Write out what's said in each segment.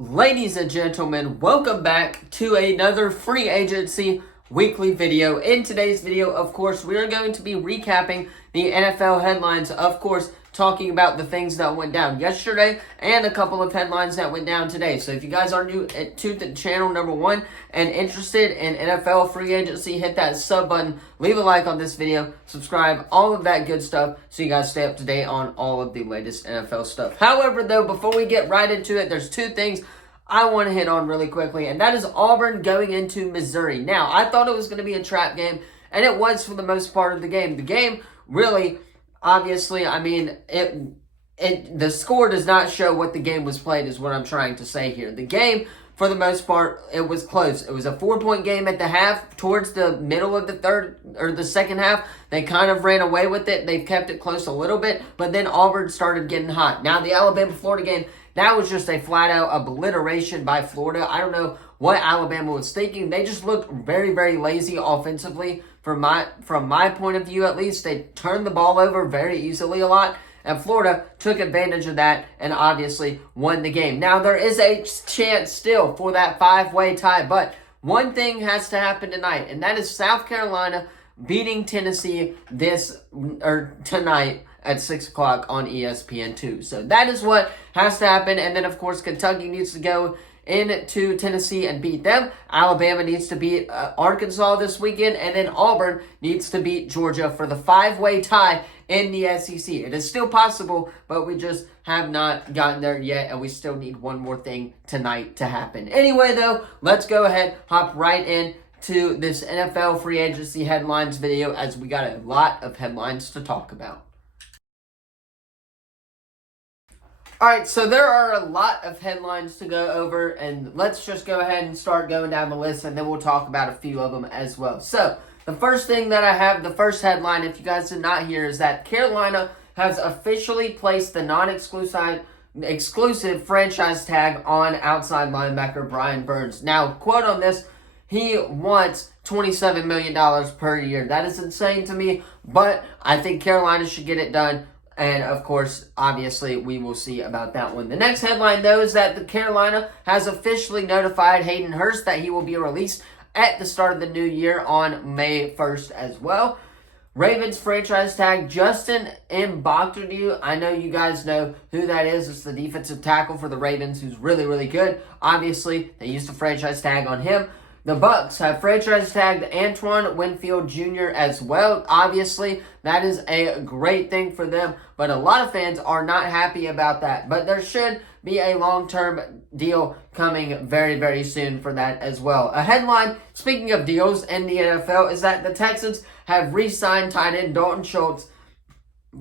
Ladies and gentlemen, welcome back to another free agency weekly video. In today's video, of course, we are going to be recapping the NFL headlines, of course, talking about the things that went down yesterday and a couple of headlines that went down today. So if you guys are new to the channel, number one, and interested in NFL free agency, hit that sub button, leave a like on this video, subscribe, all of that good stuff, so you guys stay up to date on all of the latest NFL stuff. However, though, before we get right into it, there's two things I want to hit on really quickly, and that is Auburn going into Missouri. Now, I thought it was going to be a trap game, and it was for the most part of the game. The game really, obviously, I mean, the score does not show what the game was played, is what I'm trying to say here. The game, for the most part, it was close. It was a 4-point game at the half. Towards the middle of the second half, they kind of ran away with it. They've kept it close a little bit, but then Auburn started getting hot. Now, the Alabama-Florida game, that was just a flat-out obliteration by Florida. I don't know what Alabama was thinking. They just looked very, very lazy offensively. From my point of view, at least, they turned the ball over very easily a lot. And Florida took advantage of that and obviously won the game. Now, there is a chance still for that 5-way tie, but one thing has to happen tonight, and that is South Carolina beating Tennessee tonight at 6 o'clock on ESPN2. So that is what has to happen. And then, of course, Kentucky needs to go into Tennessee and beat them. Alabama needs to beat Arkansas this weekend. And then Auburn needs to beat Georgia for the 5-way tie in the SEC. It is still possible, but we just have not gotten there yet, and we still need one more thing tonight to happen. Anyway, though, let's go ahead, hop right in to this NFL free agency headlines video, as we got a lot of headlines to talk about. Alright, so there are a lot of headlines to go over, and let's just go ahead and start going down the list, and then we'll talk about a few of them as well. So, the first thing that I have, the first headline, if you guys did not hear, is that Carolina has officially placed the non-exclusive franchise tag on outside linebacker Brian Burns. Now, quote on this, he wants $27 million per year. That is insane to me, but I think Carolina should get it done. And, of course, obviously, we will see about that one. The next headline, though, is that the Carolina has officially notified Hayden Hurst that he will be released at the start of the new year on May 1st as well. Ravens franchise tag Justin Mgbakadu. I know you guys know who that is. It's the defensive tackle for the Ravens who's really, really good. Obviously, they used a franchise tag on him. The Bucs have franchise tagged Antoine Winfield Jr. as well. Obviously, that is a great thing for them, but a lot of fans are not happy about that. But there should be a long-term deal coming very, very soon for that as well. A headline, speaking of deals in the NFL, is that the Texans have re-signed tight end Dalton Schultz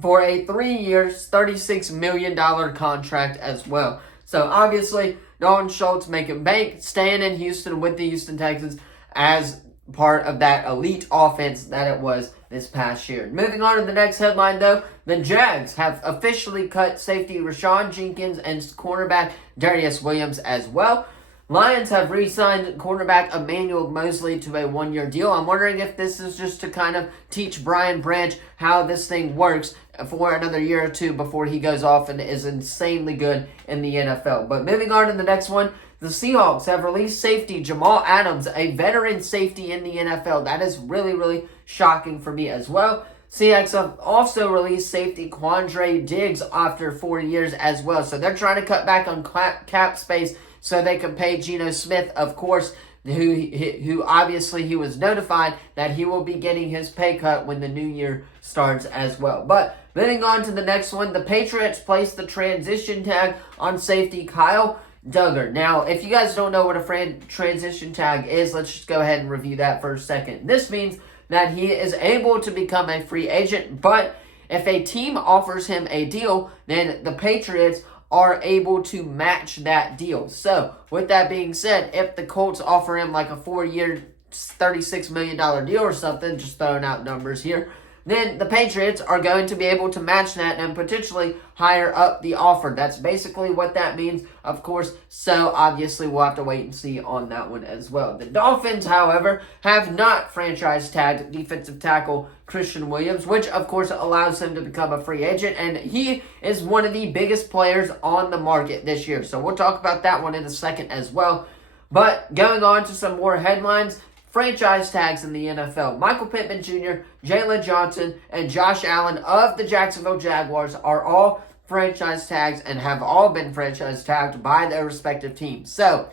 for a 3-year, $36 million contract as well. So, obviously, Dalton Schultz making bank, staying in Houston with the Houston Texans as part of that elite offense that it was this past year. Moving on to the next headline, though, the Jags have officially cut safety Rashawn Jenkins and cornerback Darius Williams as well. Lions have re-signed cornerback Emmanuel Mosley to a 1-year deal. I'm wondering if this is just to kind of teach Brian Branch how this thing works for another year or two before he goes off and is insanely good in the NFL. But moving on to the next one, the Seahawks have released safety Jamal Adams, a veteran safety in the NFL. That is really, really shocking for me as well. Seahawks have also released safety Quandre Diggs after 4 years as well. So they're trying to cut back on cap space so they can pay Geno Smith, of course, who obviously he was notified that he will be getting his pay cut when the new year starts as well. But moving on to the next one, the Patriots placed the transition tag on safety Kyle Duggar. Now, if you guys don't know what a transition tag is, let's just go ahead and review that for a second. This means that he is able to become a free agent, but if a team offers him a deal, then the Patriots are able to match that deal. So, with that being said, if the Colts offer him like a 4-year, $36 million deal or something, just throwing out numbers here, then the Patriots are going to be able to match that and potentially higher up the offer. That's basically what that means, of course. So obviously we'll have to wait and see on that one as well. The Dolphins, however, have not franchise tagged defensive tackle Christian Williams, which of course allows him to become a free agent, and he is one of the biggest players on the market this year. So we'll talk about that one in a second as well. But going on to some more headlines, franchise tags in the NFL. Michael Pittman Jr., Jalen Johnson, and Josh Allen of the Jacksonville Jaguars are all franchise tags and have all been franchise tagged by their respective teams. So,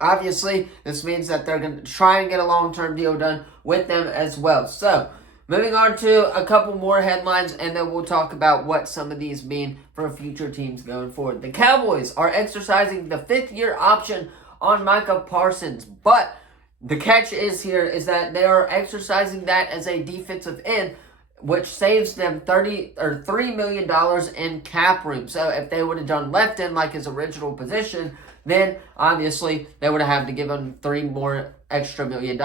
obviously, this means that they're going to try and get a long-term deal done with them as well. So, moving on to a couple more headlines, and then we'll talk about what some of these mean for future teams going forward. The Cowboys are exercising the fifth-year option on Micah Parsons, but the catch is that they are exercising that as a defensive end, which saves them $3 million in cap room. So if they would have done left end like his original position, then obviously they would have had to give him $3 more extra $1 million,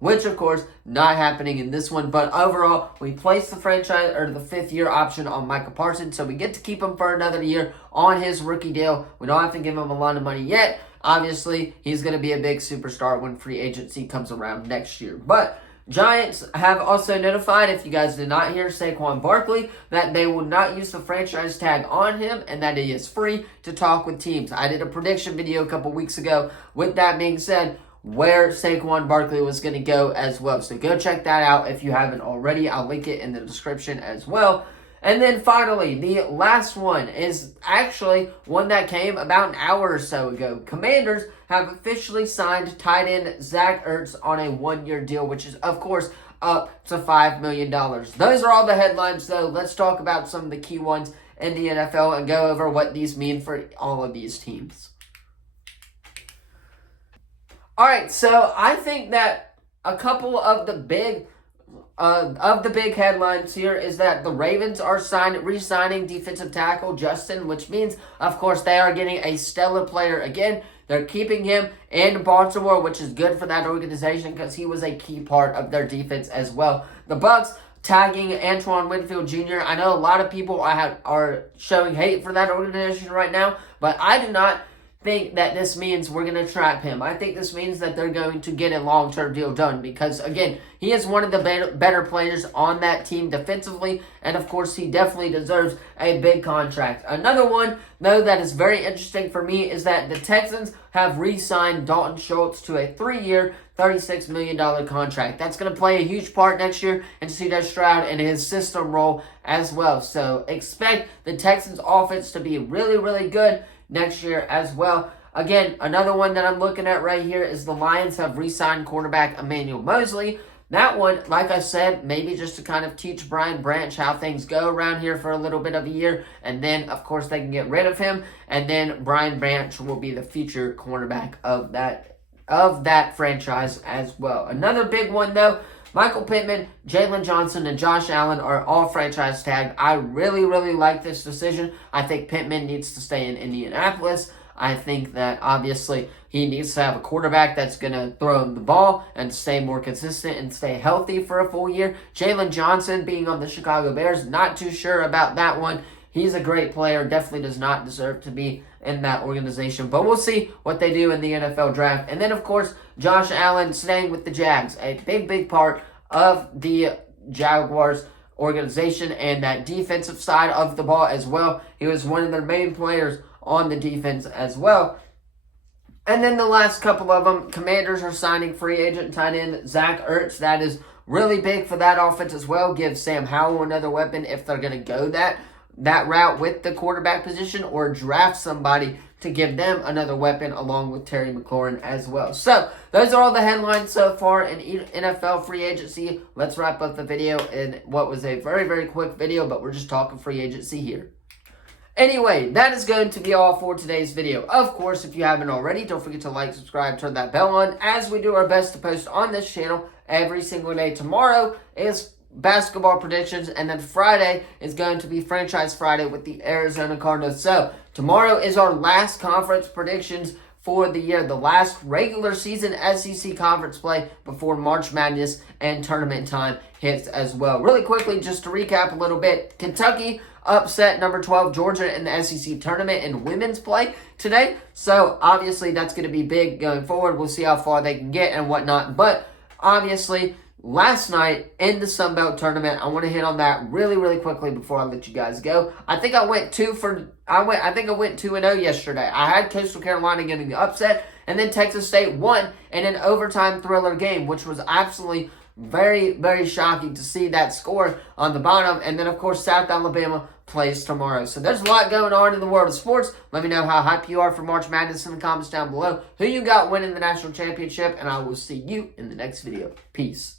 which of course not happening in this one. But overall, we placed the franchise or the fifth-year option on Micah Parsons, so we get to keep him for another year on his rookie deal. We don't have to give him a lot of money yet. Obviously, he's going to be a big superstar when free agency comes around next year. But Giants have also notified, if you guys did not hear, Saquon Barkley, that they will not use the franchise tag on him and that he is free to talk with teams. I did a prediction video a couple weeks ago, with that being said, where Saquon Barkley was going to go as well. So go check that out if you haven't already. I'll link it in the description as well. And then finally, the last one is actually one that came about an hour or so ago. Commanders have officially signed tight end Zach Ertz on a one-year deal, which is, of course, up to $5 million. Those are all the headlines, though. Let's talk about some of the key ones in the NFL and go over what these mean for all of these teams. All right, so I think that a couple of the big headlines here is that the Ravens are re-signing defensive tackle Justin, which means, of course, they are getting a stellar player again. They're keeping him in Baltimore, which is good for that organization because he was a key part of their defense as well. The Bucs tagging Antoine Winfield Jr. I know a lot of people are showing hate for that organization right now, but I do not think that this means we're going to trap him. I think this means that they're going to get a long-term deal done because, again, he is one of the better players on that team defensively, and, of course, he definitely deserves a big contract. Another one, though, that is very interesting for me is that the Texans have re-signed Dalton Schultz to a 3-year, $36 million contract. That's going to play a huge part next year in C.J. Stroud and his system role as well. So expect the Texans' offense to be really, really good next year as well. Again, another one that I'm looking at right here is the Lions have re-signed quarterback Emmanuel Mosley. That one, like I said, maybe just to kind of teach Brian Branch how things go around here for a little bit of a year, and then, of course, they can get rid of him, and then Brian Branch will be the future cornerback of that franchise as well. Another big one, though, Michael Pittman, Jalen Johnson, and Josh Allen are all franchise tagged. I really, really like this decision. I think Pittman needs to stay in Indianapolis. I think that, obviously, he needs to have a quarterback that's going to throw him the ball and stay more consistent and stay healthy for a full year. Jalen Johnson being on the Chicago Bears, not too sure about that one. He's a great player, definitely does not deserve to be in that organization. But we'll see what they do in the NFL draft. And then, of course, Josh Allen staying with the Jags, a big, big part of the Jaguars organization and that defensive side of the ball as well. He was one of their main players on the defense as well. And then the last couple of them, Commanders are signing free agent tight end Zach Ertz. That is really big for that offense as well. Give Sam Howell another weapon if they're going to go that route with the quarterback position, or draft somebody to give them another weapon along with Terry McLaurin as well. So those are all the headlines so far in NFL free agency. Let's wrap up the video in what was a very, very quick video, but we're just talking free agency here. Anyway, that is going to be all for today's video. Of course, if you haven't already, don't forget to like, subscribe, turn that bell on, as we do our best to post on this channel every single day. Tomorrow is basketball predictions, and then Friday is going to be Franchise Friday with the Arizona Cardinals. So tomorrow is our last conference predictions for the year. The last regular season SEC conference play before March Madness and tournament time hits as well. Really quickly, just to recap a little bit, Kentucky upset number 12 Georgia in the SEC tournament in women's play today. So obviously that's going to be big going forward. We'll see how far they can get and whatnot. But obviously, last night in the Sun Belt tournament, I want to hit on that really quickly before I let you guys go. I think I went 2-0 yesterday. I had Coastal Carolina getting the upset, and then Texas State won in an overtime thriller game, which was absolutely very shocking to see that score on the bottom. And then, of course, South Alabama plays tomorrow. So there's a lot going on in the world of sports. Let me know how hype you are for March Madness in the comments down below. Who you got winning the national championship, and I will see you in the next video. Peace.